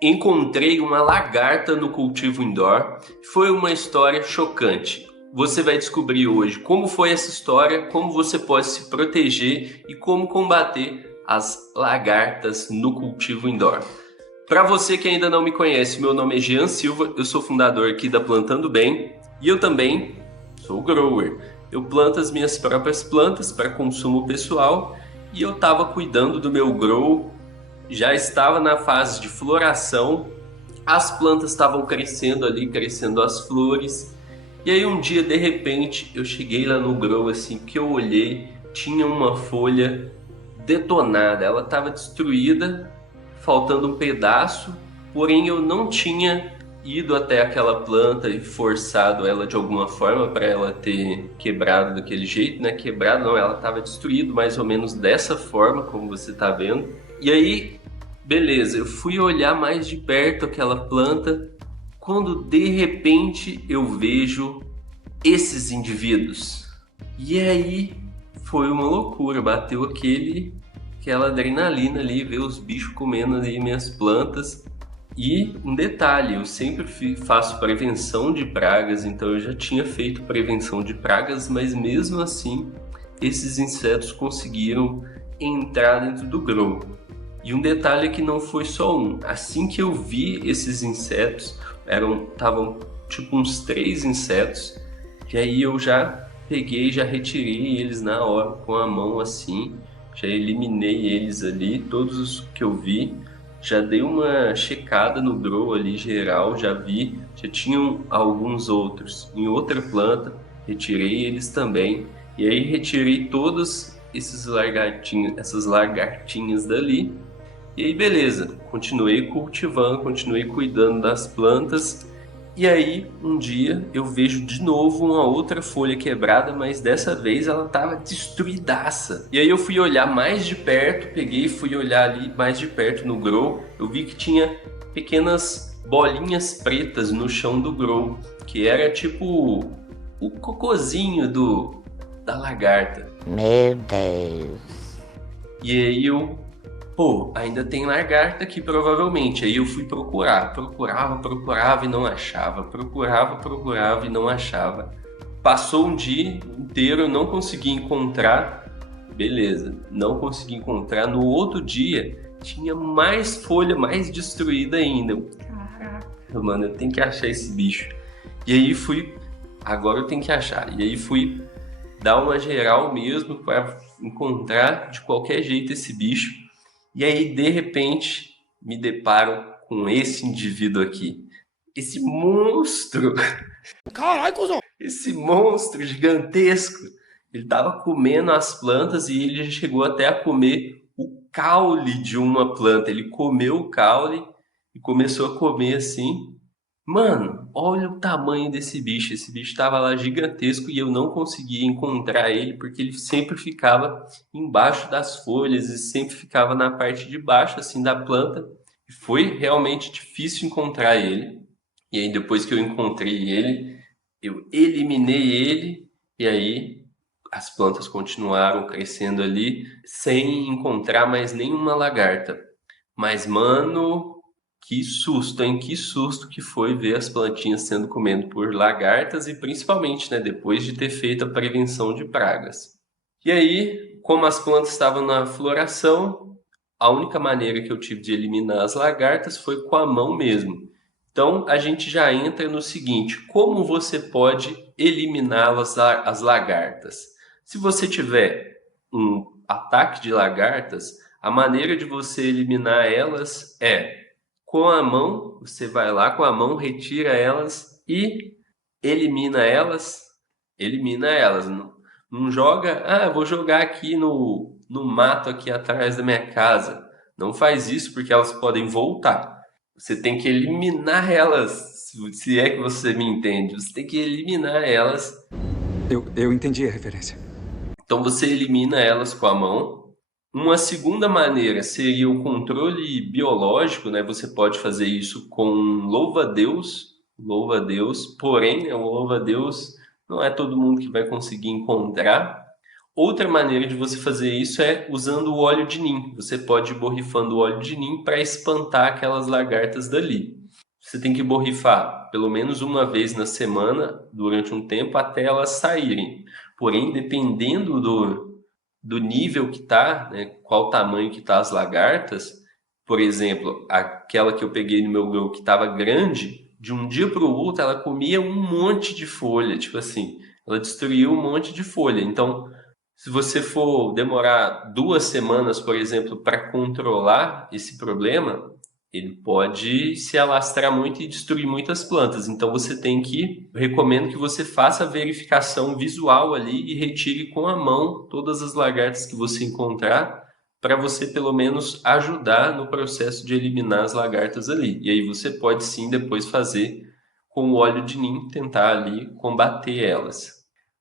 Encontrei uma lagarta no cultivo indoor. Foi uma história chocante. Você vai descobrir hoje como foi essa história, como você pode se proteger e como combater as lagartas no cultivo indoor. Para você que ainda não me conhece, meu nome é Jean Silva, eu sou fundador aqui da Plantando Bem e eu também sou grower. Eu planto as minhas próprias plantas para consumo pessoal e eu estava cuidando do meu grow, já estava na fase de floração, as plantas estavam crescendo ali, crescendo as flores. E aí um dia, de repente, eu cheguei lá no grow assim, que eu olhei, tinha uma folha detonada, ela estava destruída, faltando um pedaço, porém eu não tinha ido até aquela planta e forçado ela de alguma forma para ela ter quebrado daquele jeito, né? Quebrado não, ela estava destruída mais ou menos dessa forma, como você está vendo. E aí, beleza, eu fui olhar mais de perto aquela planta, quando de repente eu vejo esses indivíduos. E aí foi uma loucura, bateu aquela adrenalina ali, ver os bichos comendo ali minhas plantas. E um detalhe, eu sempre faço prevenção de pragas, então eu já tinha feito prevenção de pragas, mas mesmo assim esses insetos conseguiram entrar dentro do grow. E um detalhe é que não foi só um. Assim que eu vi esses insetos, estavam tipo uns 3 insetos, que aí eu já peguei, já retirei eles na hora com a mão assim, já eliminei eles ali, todos os que eu vi, já dei uma checada no grow ali geral, já vi, já tinham alguns outros em outra planta, retirei eles também, e aí retirei todos essas lagartinhas dali, e aí beleza, continuei cultivando, continuei cuidando das plantas. E aí, um dia eu vejo de novo uma outra folha quebrada, mas dessa vez ela estava destruidaça. E aí eu fui olhar mais de perto, peguei e fui olhar ali mais de perto no grow. Eu vi que tinha pequenas bolinhas pretas no chão do grow, que era tipo o cocozinho da lagarta. Meu Deus. E aí eu, pô, ainda tem lagarta aqui provavelmente. Aí eu fui procurar, procurava e não achava, procurava e não achava. Passou um dia inteiro, eu não consegui encontrar. Beleza, não consegui encontrar. No outro dia tinha mais folha, mais destruída ainda. Caraca, mano, eu tenho que achar esse bicho. E aí fui, agora eu tenho que achar. E aí fui dar uma geral mesmo para encontrar de qualquer jeito esse bicho. E aí, de repente, me deparo com esse indivíduo aqui. Esse monstro, Caralho, cuzão! esse monstro gigantesco. Ele estava comendo as plantas e ele já chegou até a comer o caule de uma planta. Ele comeu o caule e começou a comer assim. Mano, olha o tamanho desse bicho. Esse bicho estava lá gigantesco e eu não conseguia encontrar ele porque ele sempre ficava embaixo das folhas e sempre ficava na parte de baixo assim da planta. E foi realmente difícil encontrar ele. E aí depois que eu encontrei ele, eu eliminei ele e aí as plantas continuaram crescendo ali sem encontrar mais nenhuma lagarta. Mas, mano, que susto, hein? Que susto que foi ver as plantinhas sendo comidas por lagartas e principalmente, né, depois de ter feito a prevenção de pragas. E aí, como as plantas estavam na floração, a única maneira que eu tive de eliminar as lagartas foi com a mão mesmo. Então, a gente já entra no seguinte: como você pode eliminar as lagartas? Se você tiver um ataque de lagartas, a maneira de você eliminar elas é com a mão, você vai lá com a mão, retira elas e elimina elas, elimina elas. Não, não joga, eu vou jogar aqui no mato aqui atrás da minha casa. Não faz isso porque elas podem voltar. Você tem que eliminar elas, se é que você me entende. Você tem que eliminar elas. Eu entendi a referência. Então você elimina elas com a mão. Uma segunda maneira seria o controle biológico, né? Você pode fazer isso com louva-a-Deus, porém, né, o louva-a-Deus não é todo mundo que vai conseguir encontrar. Outra maneira de você fazer isso é usando o óleo de nim. Você pode ir borrifando o óleo de nim para espantar aquelas lagartas dali. Você tem que borrifar pelo menos uma vez na semana, durante um tempo, até elas saírem. Porém, dependendo do nível que está, né, qual tamanho que tá as lagartas, por exemplo, aquela que eu peguei no meu grow que estava grande, de um dia para o outro ela comia um monte de folha, tipo assim, ela destruiu um monte de folha. Então, se você for demorar 2 semanas, por exemplo, para controlar esse problema, ele pode se alastrar muito e destruir muitas plantas. Então você tem que, eu recomendo que você faça a verificação visual ali e retire com a mão todas as lagartas que você encontrar, para você pelo menos ajudar no processo de eliminar as lagartas ali. E aí você pode sim depois fazer com o óleo de nim, tentar ali combater elas.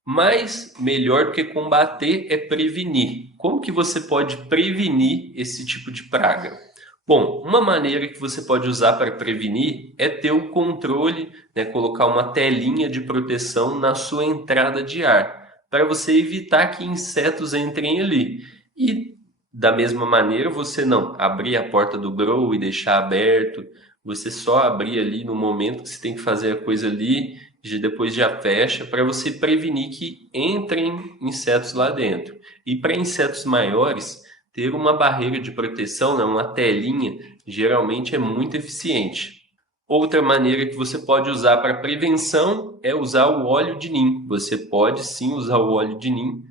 Mas melhor do que combater é prevenir. Como que você pode prevenir esse tipo de praga? Bom, uma maneira que você pode usar para prevenir é ter o controle, né, colocar uma telinha de proteção na sua entrada de ar, para você evitar que insetos entrem ali. E da mesma maneira, você não abrir a porta do grow e deixar aberto, você só abrir ali no momento que você tem que fazer a coisa ali, depois já fecha, para você prevenir que entrem insetos lá dentro. E para insetos maiores, ter uma barreira de proteção, né, uma telinha, geralmente é muito eficiente. Outra maneira que você pode usar para prevenção é usar o óleo de nim. Você pode sim usar o óleo de nim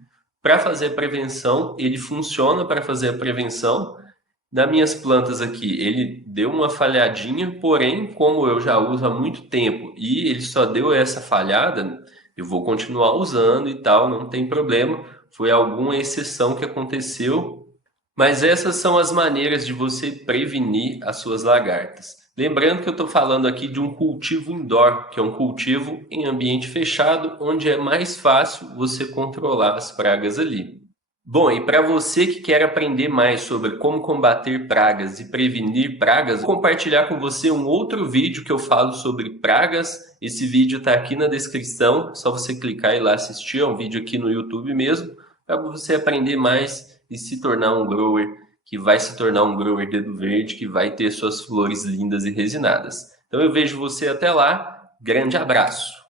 para fazer a prevenção, ele funciona para fazer a prevenção. Das minhas plantas aqui, ele deu uma falhadinha, porém, como eu já uso há muito tempo e ele só deu essa falhada, eu vou continuar usando e tal, não tem problema. Foi alguma exceção que aconteceu, mas essas são as maneiras de você prevenir as suas lagartas. Lembrando que eu estou falando aqui de um cultivo indoor, que é um cultivo em ambiente fechado, onde é mais fácil você controlar as pragas ali. Bom, e para você que quer aprender mais sobre como combater pragas e prevenir pragas, vou compartilhar com você um outro vídeo que eu falo sobre pragas. Esse vídeo está aqui na descrição, é só você clicar e ir lá assistir, é um vídeo aqui no YouTube mesmo, para você aprender mais e se tornar um grower, que vai se tornar um grower dedo verde, que vai ter suas flores lindas e resinadas. Então eu vejo você até lá, grande abraço!